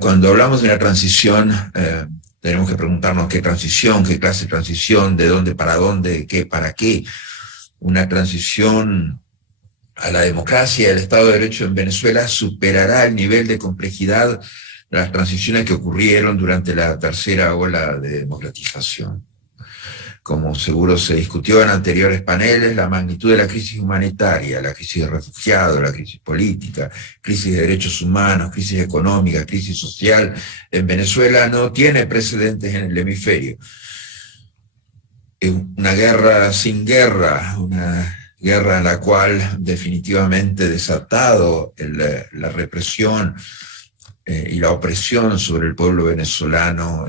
Cuando hablamos de la transición, tenemos que preguntarnos qué transición, qué clase de transición, de dónde para dónde, de qué para qué. Una transición a la democracia y al Estado de Derecho en Venezuela superará el nivel de complejidad de las transiciones que ocurrieron durante la tercera ola de democratización. Como seguro se discutió en anteriores paneles, la magnitud de la crisis humanitaria, la crisis de refugiados, la crisis política, crisis de derechos humanos, crisis económica, crisis social en Venezuela no tiene precedentes en el hemisferio. Es una guerra sin guerra, una guerra en la cual definitivamente desatado la represión y la opresión sobre el pueblo venezolano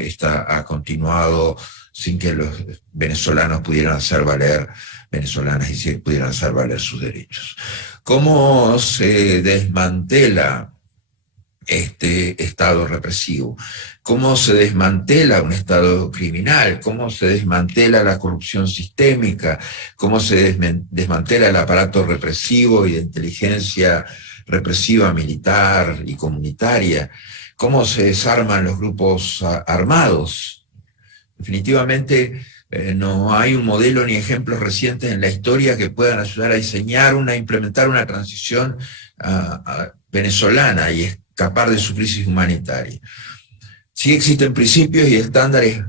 ha continuado sin que los venezolanos pudieran hacer valer, venezolanas y pudieran hacer valer sus derechos. ¿Cómo se desmantela este Estado represivo? ¿Cómo se desmantela un Estado criminal? ¿Cómo se desmantela la corrupción sistémica? ¿Cómo se desmantela el aparato represivo y de inteligencia represiva militar y comunitaria? ¿Cómo se desarman los grupos armados? Definitivamente no hay un modelo ni ejemplos recientes en la historia que puedan ayudar a diseñar implementar una transición venezolana y escapar de su crisis humanitaria. Sí existen principios y estándares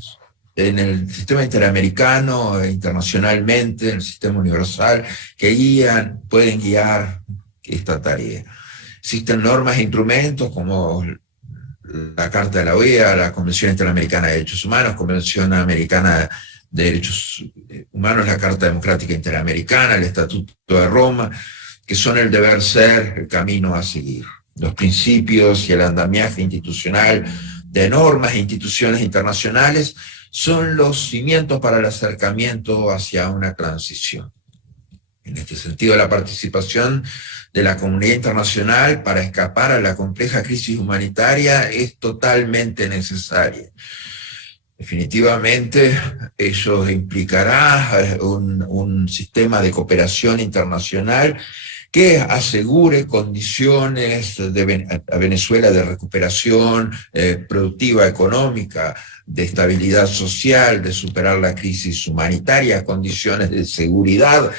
en el sistema interamericano, internacionalmente, en el sistema universal, que pueden guiar esta tarea. Existen normas e instrumentos como la Carta de la OEA, la Convención Interamericana de Derechos Humanos, Convención Americana de Derechos Humanos, la Carta Democrática Interamericana, el Estatuto de Roma, que son el deber ser, el camino a seguir. Los principios y el andamiaje institucional de normas e instituciones internacionales son los cimientos para el acercamiento hacia una transición. En este sentido, la participación de la comunidad internacional para escapar a la compleja crisis humanitaria es totalmente necesaria. Definitivamente, ello implicará un sistema de cooperación internacional que asegure condiciones a Venezuela de recuperación productiva, económica, de estabilidad social, de superar la crisis humanitaria, condiciones de seguridad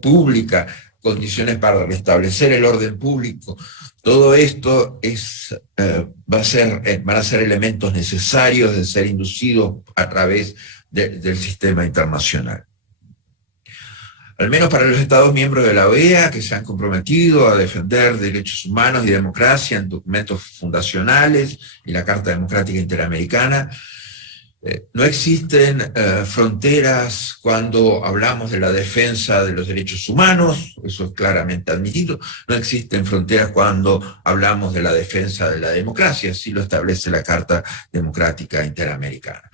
pública, condiciones para restablecer el orden público. Todo esto van a ser elementos necesarios de ser inducidos a través del sistema internacional. Al menos para los Estados miembros de la OEA, que se han comprometido a defender derechos humanos y democracia en documentos fundacionales y la Carta Democrática Interamericana, no existen fronteras cuando hablamos de la defensa de los derechos humanos, eso es claramente admitido. No existen fronteras cuando hablamos de la defensa de la democracia, así lo establece la Carta Democrática Interamericana.